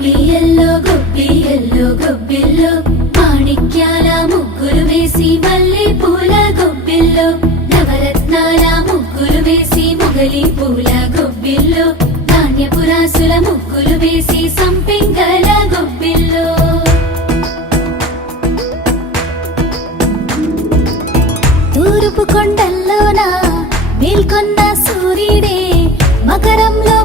గొబ్బియల్లో గొబ్బియల్లో గొబ్బిల్లో మాణిక్యాల ముగ్గులు వేసి మల్లె పూల గొబ్బిల్లో నవరత్నాల ముగ్గులు వేసి మొగలి పూల గొబ్బిల్లో నాణ్యపురాసుల ముగ్గులు వేసి సంపెంగల గొబ్బిల్లో తూర్పు కొండల్లోన మేల్కొన్న సూర్యుడే మకరంలో